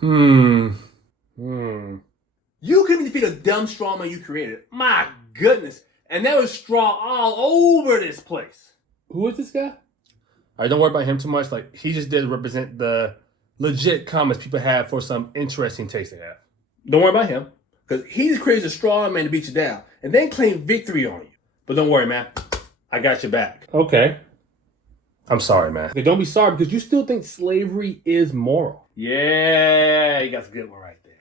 Hmm. You couldn't defeat a dumb straw man you created. My goodness. And there was straw all over this place. Who is this guy? All right, don't worry about him too much. Like, he just did represent the legit comments people have for some interesting taste they have. Don't worry about him, because he just creates a straw man to beat you down and then claim victory on you. But don't worry, man. I got your back. Okay. I'm sorry, man. Okay, don't be sorry, because you still think slavery is moral. Yeah, you got a good one right there.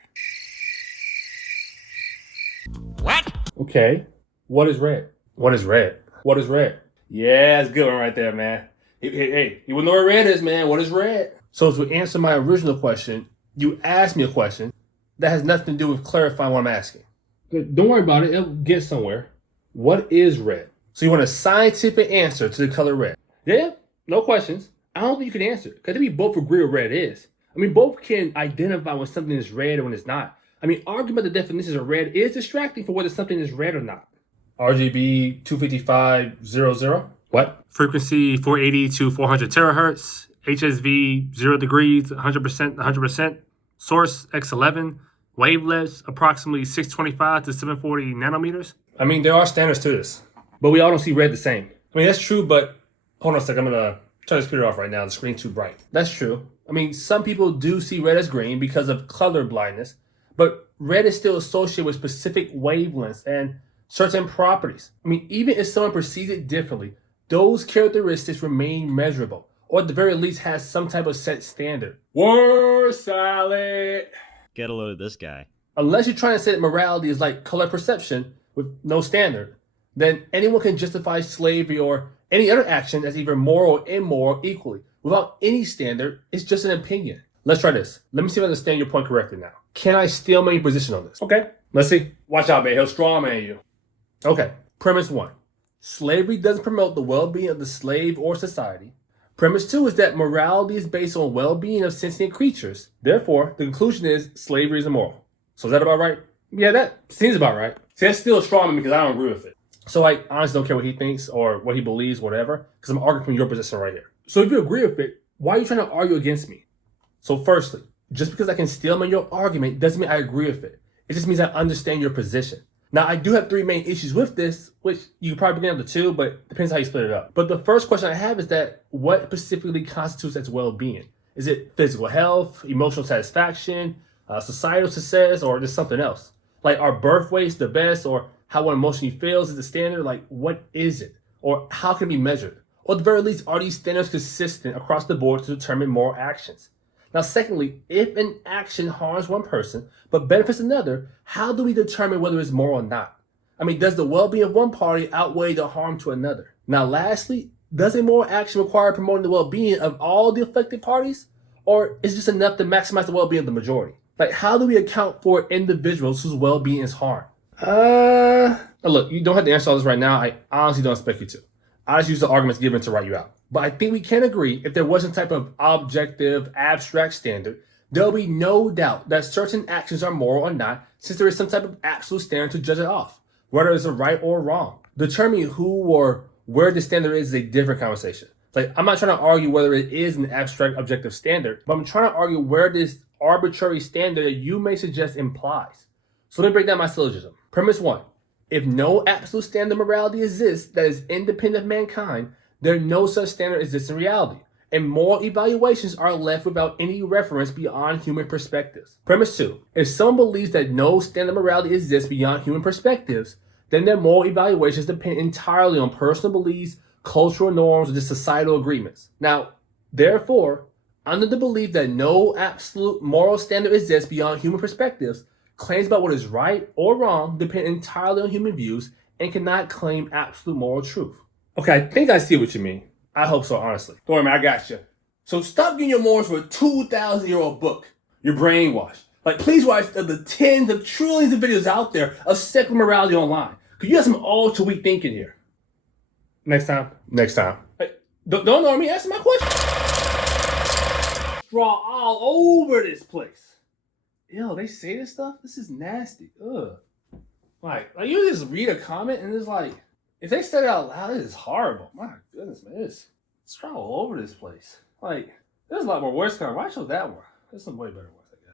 What? Okay. What is red? What is red? What is red? Yeah, that's a good one right there, man. Hey, you will know what red is, man. What is red? So to answer my original question, you asked me a question that has nothing to do with clarifying what I'm asking. Don't worry about it. It'll get somewhere. What is red? So you want a scientific answer to the color red? Yeah, no questions. I don't think you can answer, because we both agree what red is. I mean, both can identify when something is red and when it's not. I mean, arguing about the definitions of red is distracting for whether something is red or not. RGB 25500. What? Frequency 480 to 400 terahertz. HSV 0 degrees, 100%. Source X11. Wavelengths approximately 625 to 740 nanometers. I mean, there are standards to this, but we all don't see red the same. I mean, that's true, but hold on a second. I'm gonna turn this computer off right now. The screen's too bright. That's true. I mean, some people do see red as green because of color blindness, but red is still associated with specific wavelengths and certain properties. I mean, even if someone perceives it differently, those characteristics remain measurable, or at the very least has some type of set standard. Word salad. Get a load of this guy. Unless you're trying to say that morality is like color perception with no standard, then anyone can justify slavery or any other action as either moral or immoral equally, without any standard. It's just an opinion. Let's try this. Let me see if I understand your point correctly now. Can I steal your position on this? Okay, let's see. Watch out, man. He'll strawman you. Okay, premise 1. Slavery doesn't promote the well-being of the slave or society. Premise 2 is that morality is based on well-being of sentient creatures. Therefore, the conclusion is slavery is immoral. So is that about right? Yeah, that seems about right. See, that's still a straw man because I don't agree with it. So I honestly don't care what he thinks or what he believes, whatever, because I'm arguing from your position right here. So if you agree with it, why are you trying to argue against me? So firstly, just because I can steal your argument doesn't mean I agree with it. It just means I understand your position. Now, I do have 3 main issues with this, which you could probably begin with 2, but it depends how you split it up. But the first question I have is that what specifically constitutes as well-being? Is it physical health, emotional satisfaction, societal success, or just something else? Like, are birth weights the best, or how one emotionally feels is the standard? Like, what is it? Or how can it be measured? Or at the very least, are these standards consistent across the board to determine moral actions? Now, secondly, if an action harms one person but benefits another, how do we determine whether it's moral or not? I mean, does the well-being of one party outweigh the harm to another? Now, lastly, does a moral action require promoting the well-being of all the affected parties? Or is it just enough to maximize the well-being of the majority? Like, how do we account for individuals whose well-being is harmed? Look, you don't have to answer all this right now. I honestly don't expect you to. I just use the arguments given to write you out. But I think we can agree, if there was some type of objective, abstract standard, there'll be no doubt that certain actions are moral or not, since there is some type of absolute standard to judge it off, whether it's a right or wrong. Determining who or where the standard is a different conversation. Like, I'm not trying to argue whether it is an abstract, objective standard, but I'm trying to argue where this arbitrary standard that you may suggest implies. So let me break down my syllogism. Premise 1. If no absolute standard of morality exists that is independent of mankind, then no such standard exists in reality, and moral evaluations are left without any reference beyond human perspectives. Premise 2. If someone believes that no standard of morality exists beyond human perspectives, then their moral evaluations depend entirely on personal beliefs, cultural norms, or just societal agreements. Now, therefore, under the belief that no absolute moral standard exists beyond human perspectives, claims about what is right or wrong depend entirely on human views and cannot claim absolute moral truth. Okay, I think I see what you mean. I hope so, honestly. Don't worry, man, I got you. So stop getting your morals for a 2,000-year-old book. You're brainwashed. Like, please watch the tens of trillions of videos out there of secular morality online. Because you have some all-too-weak thinking here. Next time. Hey, don't ignore me. Answer my question. Straw all over this place. Ew, they say this stuff? This is nasty. Ugh. Like you just read a comment and it's like, if they said it out loud, this is horrible. My goodness, man, it's all over this place. Like, there's a lot more worse kind. Why show that one? There's some way better ones.